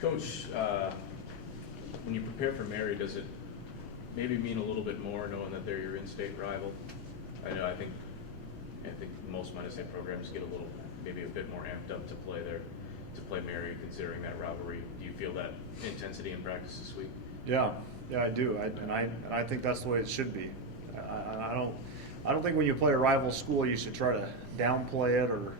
Coach, when you prepare for Mary, does it maybe mean a little bit more knowing that they're your in-state rival? I think most Minot State programs get maybe a bit more amped up to play Mary, considering that rivalry. Do you feel that intensity in practice this week? Yeah, I do, and I think that's the way it should be. I don't think when you play a rival school you should try to downplay it or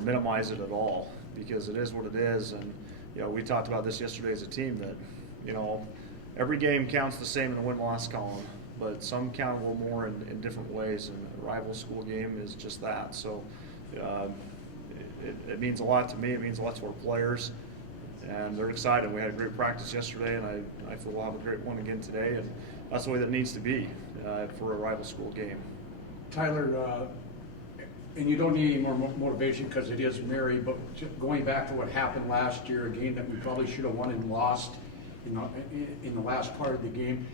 minimize it at all, because it is what it is. And we talked about this yesterday as a team that every game counts the same in the win-loss column, but some count a little more in different ways, and a rival school game is just that. So it means a lot to me. It means a lot to our players, and they're excited. We had a great practice yesterday, and I feel we'll have a great one again today, and that's the way that it needs to be for a rival school game. Tyler, and you don't need any more motivation because it is Mary, but going back to what happened last year, a game that we probably should have won and lost in the last part of the game,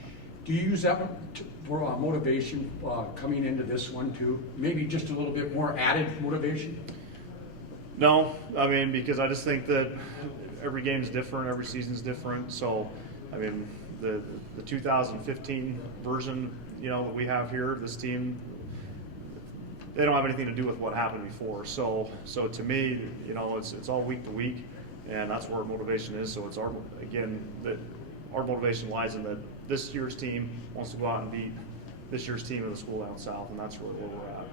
do you use that for motivation coming into this one too? Maybe just a little bit more added motivation? No, I mean, because I just think that every game's different, every season's different. So, I mean, the 2015 version, that we have here, this team, they don't have anything to do with what happened before. So to me, it's all week to week, and that's where motivation is. So it's our motivation lies in that this year's team wants to go out and beat this year's team of the school down south, and that's really where we're at.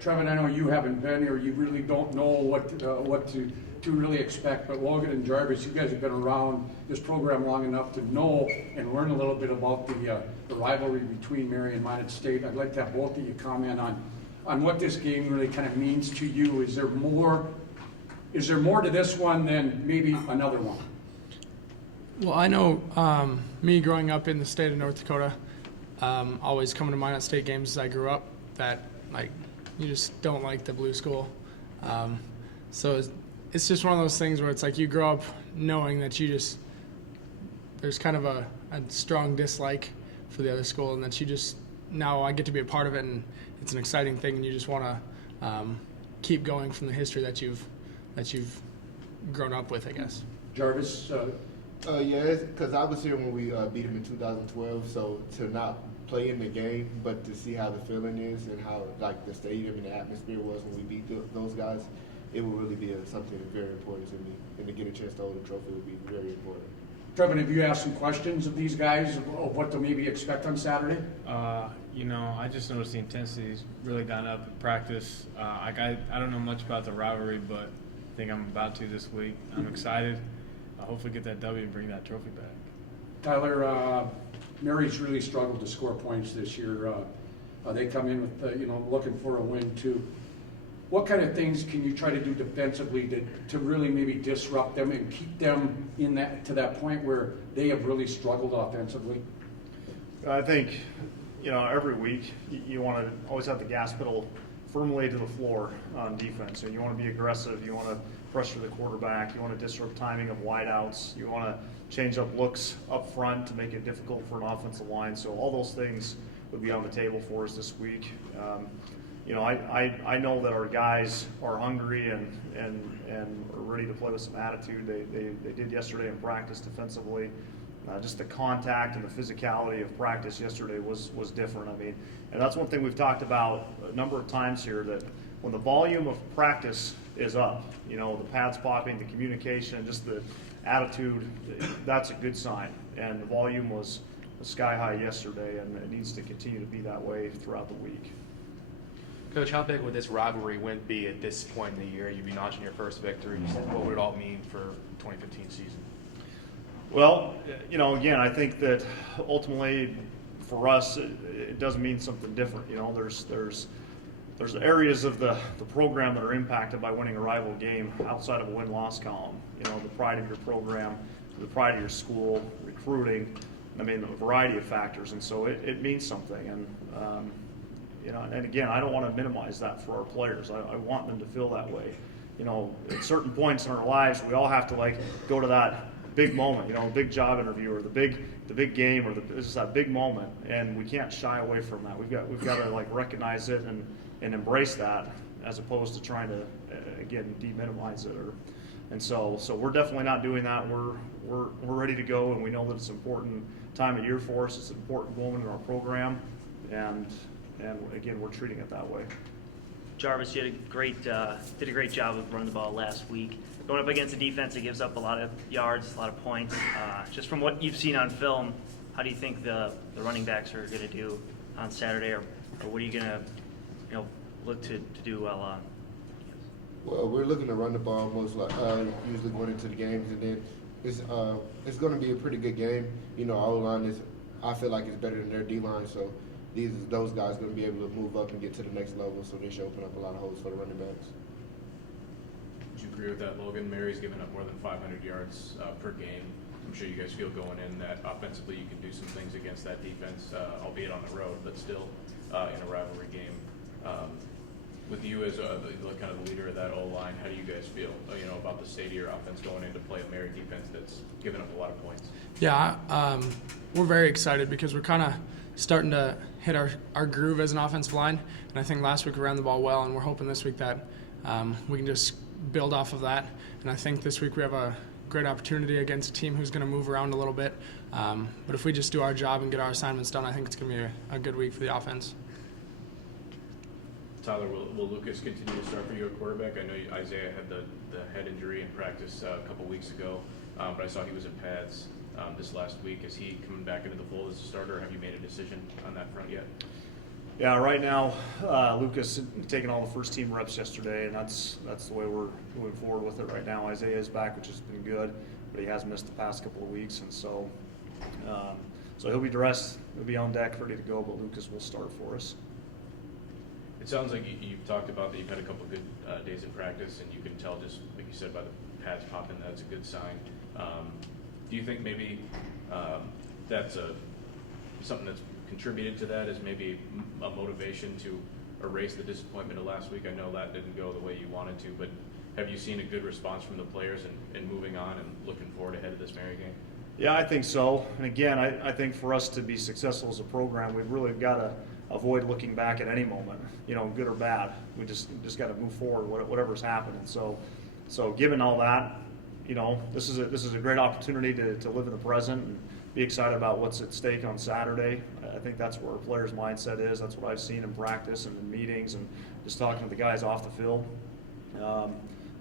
Trevin, I know you haven't been here. You really don't know what to really expect. But Logan and Jarvis, you guys have been around this program long enough to know and learn a little bit about the rivalry between Mary and Minot State. I'd like to have both of you comment on what this game really kind of means to you. Is there more to this one than maybe another one? Well, I know me growing up in the state of North Dakota, always coming to Minot State games as I grew up, that you just don't like the blue school. So it's just one of those things where it's like you grow up knowing that there's kind of a strong dislike for the other school, and that now I get to be a part of it, and it's an exciting thing, and you just want to keep going from the history that you've grown up with, I guess. Jarvis? Yeah, because I was here when we beat them in 2012, so to not play in the game, but to see how the feeling is and how the stadium and the atmosphere was when we beat those guys, it would really be something very important to me, and to get a chance to hold the trophy would be very important. Trevin, have you asked some questions of these guys of what to maybe expect on Saturday? I just noticed the intensity's really gone up in practice. I don't know much about the rivalry, but I think I'm about to this week. I'm excited. I'll hopefully get that W and bring that trophy back. Tyler, Mary's really struggled to score points this year. They come in with, looking for a win too. What kind of things can you try to do defensively to really maybe disrupt them and keep them to that point where they have really struggled offensively? I think, every week you want to always have the gas pedal firmly to the floor on defense. So you want to be aggressive. You want to pressure the quarterback. You want to disrupt timing of wideouts. You want to change up looks up front to make it difficult for an offensive line. So all those things would be on the table for us this week. I know that our guys are hungry and are ready to play with some attitude. They did yesterday in practice defensively. Just the contact and the physicality of practice yesterday was different. And that's one thing we've talked about a number of times here, that when the volume of practice is up, the pads popping, the communication, just the attitude, that's a good sign. And the volume was sky high yesterday, and it needs to continue to be that way throughout the week. Coach, how big would this rivalry win be at this point in the year? You'd be notching your first victory. What would it all mean for 2015 season? Well, again, I think that ultimately for us, it does mean something different. There's areas of the program that are impacted by winning a rival game outside of a win-loss column. The pride of your program, the pride of your school, recruiting, a variety of factors. And so it means something. And, and again, I don't want to minimize that for our players. I want them to feel that way. At certain points in our lives, we all have to go to that big moment, a big job interview or the big game, or it's that big moment, and we can't shy away from that. We've got to recognize it and embrace that, as opposed to trying to again deminimize it. And so we're definitely not doing that. we're ready to go, and we know that it's an important time of year for us. It's an important moment in our program, and again, we're treating it that way. Jarvis, you did a great job of running the ball last week. Going up against a defense that gives up a lot of yards, a lot of points. Just from what you've seen on film, how do you think the running backs are going to do on Saturday, or what are you going to look to do well on? Well, we're looking to run the ball most like usually going into the games, and then it's going to be a pretty good game. You know, our line is, I feel like it's better than their D line, so those guys going to be able to move up and get to the next level, so they should open up a lot of holes for the running backs. Would you agree with that, Logan? Mary's given up more than 500 yards per game. I'm sure you guys feel going in that offensively you can do some things against that defense, albeit on the road, but still in a rivalry game. With you as kind of the leader of that O-line, how do you guys feel, about the state of your offense going in to play a Mary defense that's given up a lot of points? Yeah, we're very excited because we're kind of starting to hit our groove as an offensive line, and I think last week we ran the ball well, and we're hoping this week that we can just build off of that. And I think this week we have a great opportunity against a team who's going to move around a little bit. But if we just do our job and get our assignments done, I think it's going to be a good week for the offense. Tyler, will Lucas continue to start for you at quarterback? I know Isaiah had the head injury in practice a couple weeks ago, but I saw he was in pads this last week. Is he coming back into the fold as a starter? Have you made a decision on that front yet? Yeah, right now, Lucas taking all the first team reps yesterday, and that's the way we're moving forward with it right now. Isaiah is back, which has been good, but he has missed the past couple of weeks, and so he'll be dressed, he'll be on deck, ready to go, but Lucas will start for us. It sounds like you've talked about that you've had a couple good days in practice, and you can tell just, like you said, by the pads popping, that's a good sign. Do you think maybe that's something that's contributed to that, is maybe a motivation to erase the disappointment of last week? I know that didn't go the way you wanted to, but have you seen a good response from the players and moving on and looking forward ahead of this Mary game? Yeah, I think so. And again, I think for us to be successful as a program, we've really got to avoid looking back at any moment, good or bad. We just got to move forward, whatever's happening. So given all that, this is a great opportunity to live in the present and be excited about what's at stake on Saturday. I think that's where a player's mindset is. That's what I've seen in practice and in meetings and just talking to the guys off the field.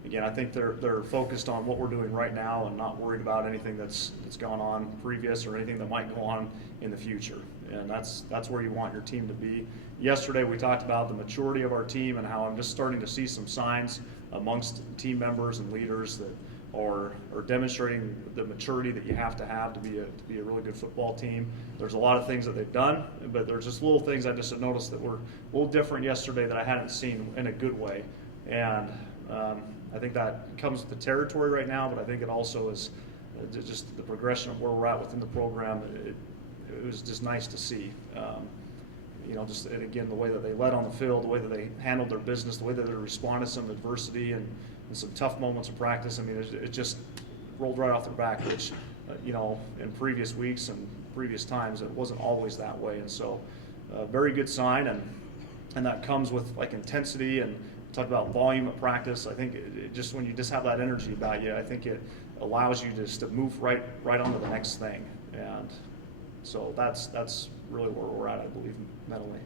Again, I think they're focused on what we're doing right now and not worried about anything that's gone on previous or anything that might go on in the future. And that's where you want your team to be. Yesterday we talked about the maturity of our team and how I'm just starting to see some signs amongst team members and leaders that are demonstrating the maturity that you have to be a really good football team. There's a lot of things that they've done, but there's just little things I just had noticed that were a little different yesterday that I hadn't seen in a good way. And I think that comes with the territory right now, but I think it also is just the progression of where we're at within the program. It was just nice to see. And again, the way that they led on the field, the way that they handled their business, the way that they responded to some adversity and some tough moments of practice. I mean, it just rolled right off their back, which, in previous weeks and previous times, it wasn't always that way. And so, very good sign, and that comes with intensity and talk about volume of practice. I think it just when you just have that energy about you, I think it allows you just to move right on to the next thing. And so that's really where we're at, I believe, mentally.